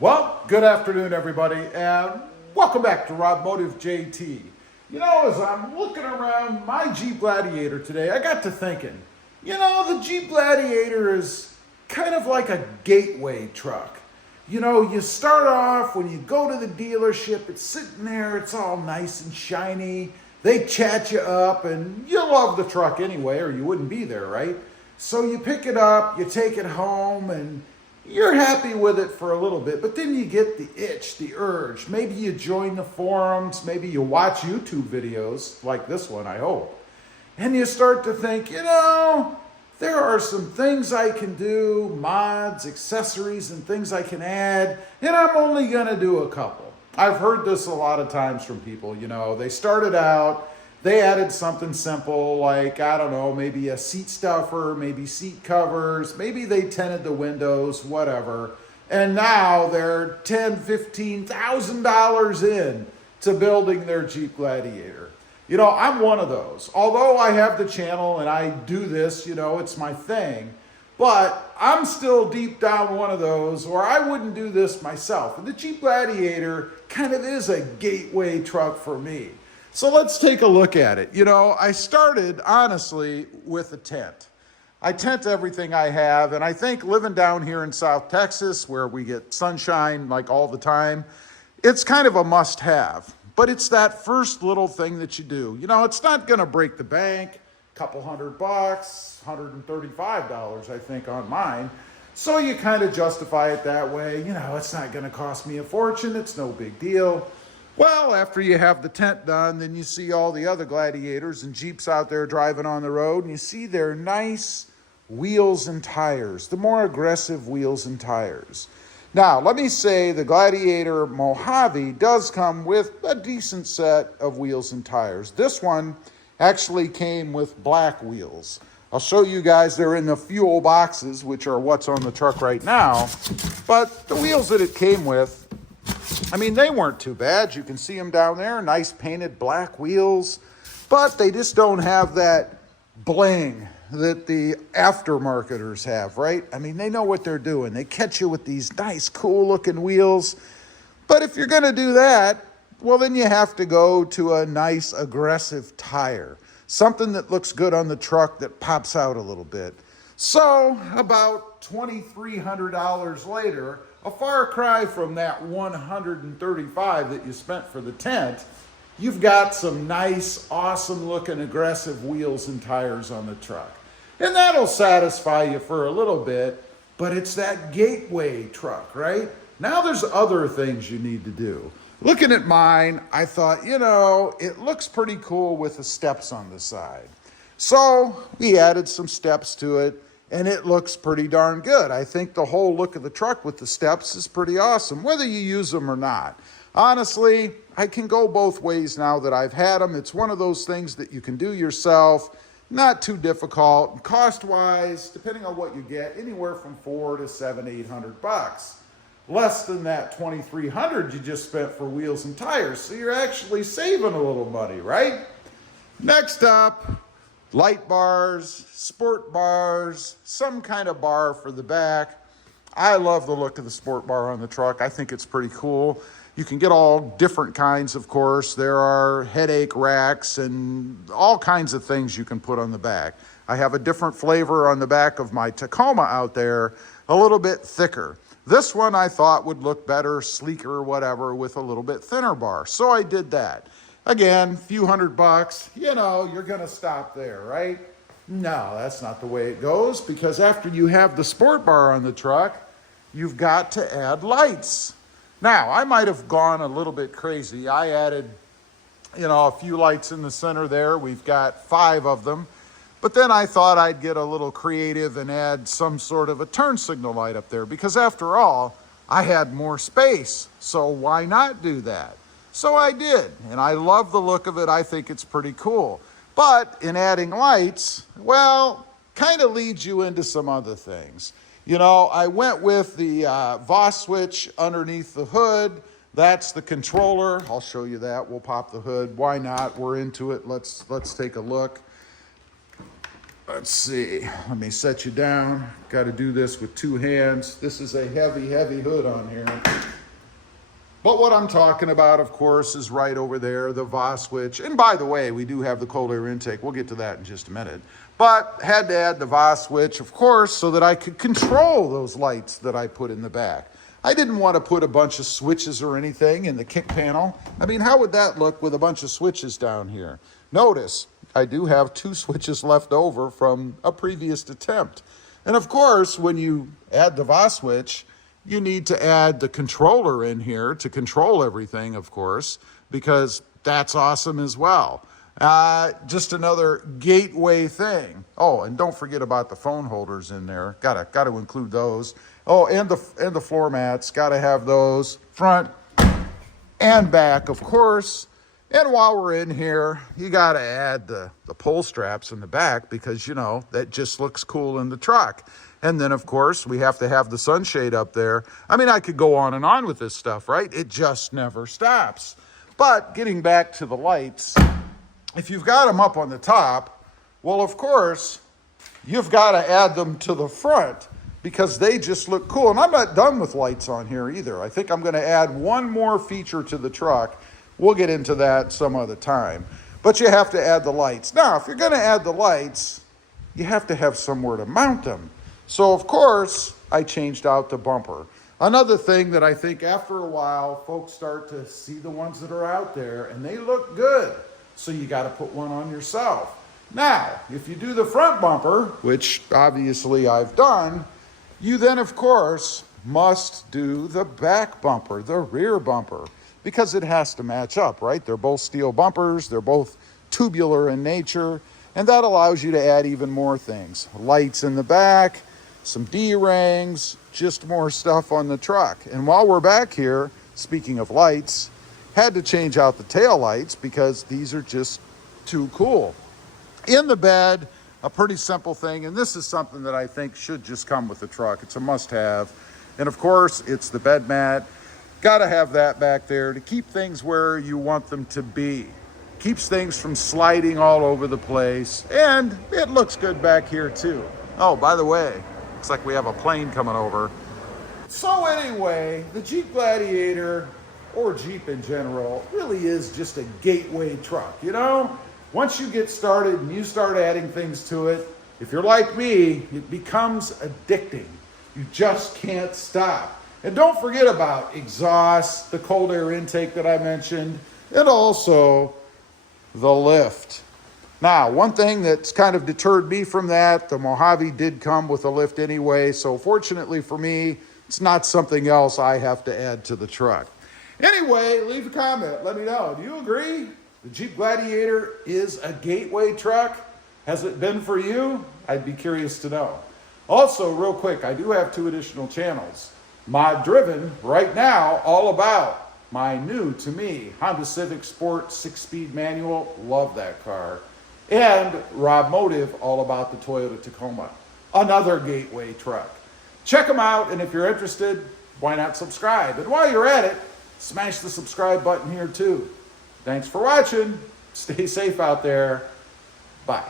Well, good afternoon, everybody, and welcome back to Rob Motive JT. You know, as I'm looking around my Jeep Gladiator today, I got to thinking, the Jeep Gladiator is kind of like a gateway truck. You start off when you go to the dealership, it's sitting there, it's all nice and shiny. They chat you up, and you love the truck anyway, or you wouldn't be there, right? So you pick it up, you take it home, and you're happy with it for a little bit, but then you get the itch, the urge. Maybe you join the forums, maybe you watch YouTube videos like this one, I hope. And you start to think, there are some things I can do, mods, accessories, and things I can add, and I'm only going to do a couple. I've heard this a lot of times from people, they started out, they added something simple like, I don't know, maybe a seat stuffer, maybe seat covers, maybe they tinted the windows, whatever. And now they're $10,000, $15,000 in to building their Jeep Gladiator. I'm one of those. Although I have the channel and I do this, it's my thing. But I'm still deep down one of those, or I wouldn't do this myself. And the Jeep Gladiator kind of is a gateway truck for me. So let's take a look at it. I started, honestly, with a tent. I tent everything I have, and I think living down here in South Texas, where we get sunshine like all the time, it's kind of a must-have. But it's that first little thing that you do. It's not going to break the bank, a couple $100, $135, I think, on mine. So you kind of justify it that way. It's not going to cost me a fortune. It's no big deal. Well, after you have the tent done, then you see all the other Gladiators and Jeeps out there driving on the road, and you see their nice wheels and tires, the more aggressive wheels and tires. Now, let me say the Gladiator Mojave does come with a decent set of wheels and tires. This one actually came with black wheels. I'll show you guys, they're in the fuel boxes, which are what's on the truck right now. But the wheels that it came with, they weren't too bad. You can see them down there, nice painted black wheels, but they just don't have that bling that the aftermarketers have, right? They know what they're doing. They catch you with these nice, cool looking wheels. But if you're going to do that, well, then you have to go to a nice, aggressive tire, something that looks good on the truck that pops out a little bit. So about $2,300 later, a far cry from that $135 that you spent for the tent, you've got some nice, awesome looking aggressive wheels and tires on the truck. And that'll satisfy you for a little bit, but it's that gateway truck, right? Now there's other things you need to do. Looking at mine, I thought, it looks pretty cool with the steps on the side. So we added some steps to it, and it looks pretty darn good. I think the whole look of the truck with the steps is pretty awesome, whether you use them or not. Honestly, I can go both ways now that I've had them. It's one of those things that you can do yourself, not too difficult. Cost-wise, depending on what you get, anywhere from $400 to $700, $800. Less than that $2,300 you just spent for wheels and tires. So you're actually saving a little money, right? Next up, light bars, sport bars, some kind of bar for the back. I love the look of the sport bar on the truck. I think it's pretty cool. You can get all different kinds, of course. There are headache racks and all kinds of things you can put on the back. I have a different flavor on the back of my Tacoma out there, a little bit thicker. This one I thought would look better, sleeker, whatever, with a little bit thinner bar. So I did that. Again, a few $100, you're going to stop there, right? No, that's not the way it goes, because after you have the sport bar on the truck, you've got to add lights. Now, I might have gone a little bit crazy. I added, a few lights in the center there. We've got 5 of them. But then I thought I'd get a little creative and add some sort of a turn signal light up there, because after all, I had more space. So why not do that? So I did, and I love the look of it. I think it's pretty cool. But in adding lights, well, kind of leads you into some other things. I went with the Voss Switch underneath the hood. That's the controller. I'll show you that. We'll pop the hood. Why not? We're into it. Let's take a look. Let's see, let me set you down. Got to do this with two hands. This is a heavy, heavy hood on here. But what I'm talking about, of course, is right over there, the Voss Switch. And by the way, we do have the cold air intake. We'll get to that in just a minute. But had to add the Voss Switch, of course, so that I could control those lights that I put in the back. I didn't want to put a bunch of switches or anything in the kick panel. I mean, how would that look with a bunch of switches down here? Notice, I do have 2 switches left over from a previous attempt. And of course, when you add the Voss Switch, you need to add the controller in here to control everything, of course, because that's awesome as well. Just another gateway thing. Oh, and don't forget about the phone holders in there. Got to include those. Oh, and the floor mats. Got to have those front and back, of course. And while we're in here, you got to add the pull straps in the back because, you know, that just looks cool in the truck. And then, of course, we have to have the sunshade up there. I mean, I could go on and on with this stuff, right? It just never stops. But getting back to the lights, if you've got them up on the top, well, of course, you've got to add them to the front because they just look cool. And I'm not done with lights on here either. I think I'm going to add one more feature to the truck. We'll get into that some other time. But you have to add the lights. Now, if you're going to add the lights, you have to have somewhere to mount them. So, of course, I changed out the bumper. Another thing that I think after a while, folks start to see the ones that are out there, and they look good. So you got to put one on yourself. Now, if you do the front bumper, which obviously I've done, you then, of course, must do the back bumper, the rear bumper, because it has to match up, right? They're both steel bumpers. They're both tubular in nature, and that allows you to add even more things. Lights in the back, some D-rings, just more stuff on the truck. And while we're back here, speaking of lights, had to change out the tail lights because these are just too cool. In the bed, a pretty simple thing, and this is something that I think should just come with the truck. It's a must-have. And of course, it's the bed mat. Got to have that back there to keep things where you want them to be. Keeps things from sliding all over the place, and it looks good back here too. Oh, by the way, looks like we have a plane coming over. So anyway, the Jeep Gladiator, or Jeep in general, really is just a gateway truck, you know? Once you get started and you start adding things to it, if you're like me, it becomes addicting. You just can't stop. And don't forget about exhaust, the cold air intake that I mentioned, and also the lift. Now, one thing that's kind of deterred me from that, the Mojave did come with a lift anyway, so fortunately for me, it's not something else I have to add to the truck. Anyway, leave a comment. Let me know. Do you agree? The Jeep Gladiator is a gateway truck? Has it been for you? I'd be curious to know. Also, real quick, I do have 2 additional channels. Mod Driven, right now, all about my new, to me, Honda Civic Sport 6-speed manual. Love that car. And Rob Motive, all about the Toyota Tacoma. Another gateway truck. Check them out, and if you're interested, why not subscribe? And while you're at it, smash the subscribe button here too. Thanks for watching. Stay safe out there. Bye.